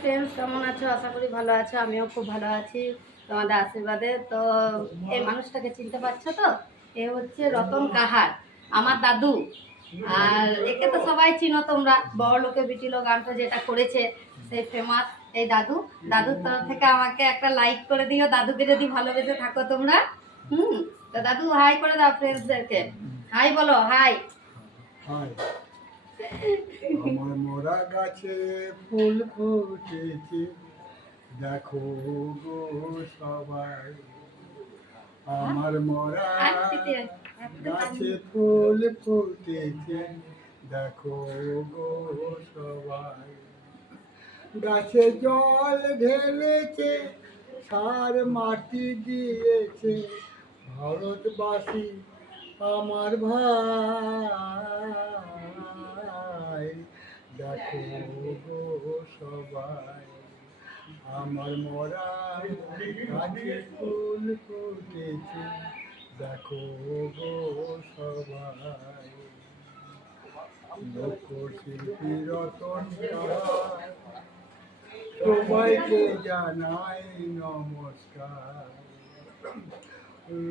Friends কেমন আছো? আশা করি ভালো আছো, আমিও খুব ভালো আছি তোমাদের আশীর্বাদে। তো এই মানুষটাকে চিনতে পারছ তো? এ হচ্ছে রতন কাহার, আমার দাদু। আর একে তো সবাই চিনো তোমরা, বড় লোকে বিটিলো গানটা যেটা করেছে, সেই ফেমাস এই দাদু। দাদুর তরফ থেকে আমাকে একটা লাইক করে দিও, দাদুকে যদি ভালোবেসে থাকো তোমরা। হুম, তো দাদু হাই করে দাও ফ্রেন্ডসদেরকে হাই বলো হাই হায় আমার মোরা গাছে ফুল ফুটেছে, দেখো গো সবাই। আমার মোরা গাছে ফুল ফুটেছে, দেখো গো সবাই। গাছে জল ঢেলেছে, সার মাটি দিয়েছে, ভারতবাসী আমার ভাই। দেখো গো সবাই। আমার মরা গাছে ফুল ফুটেছে, দেখো গো সবাই। লোকশিল্পী রতন সবাইকে জানাই নমস্কার।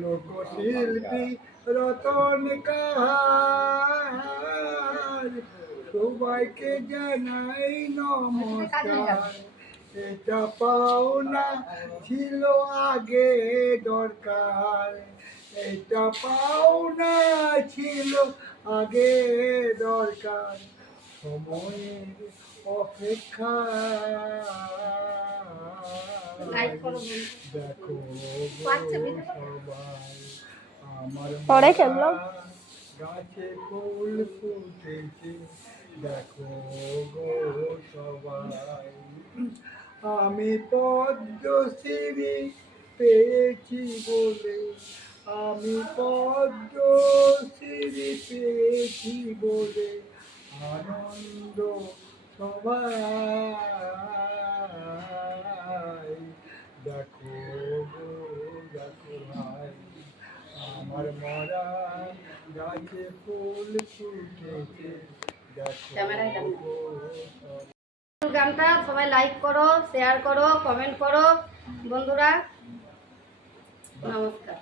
লোকশিল্পী রতন কাহার সবাইকে জানাই নমস্কার। এটা পাওনা ছিল আগে দরকার। এটা পাওনা ছিল আগে দরকার। সময়ের অপেক্ষা দেখো। সবাই আমার। গাছে ফুল ফুটেছে। দেখো গো সবাই। আমি পদ্মশ্রী পেয়েছি বলে, আমি পদ্মশ্রী পেয়েছি বলে আনন্দ সবাই। দেখো গো, দেখো ভাই, আমার মরা গাছে ফুল ফুটেছে। গানটা সবাই লাইক করো শেয়ার করো কমেন্ট করো। বন্ধুরা নমস্কার।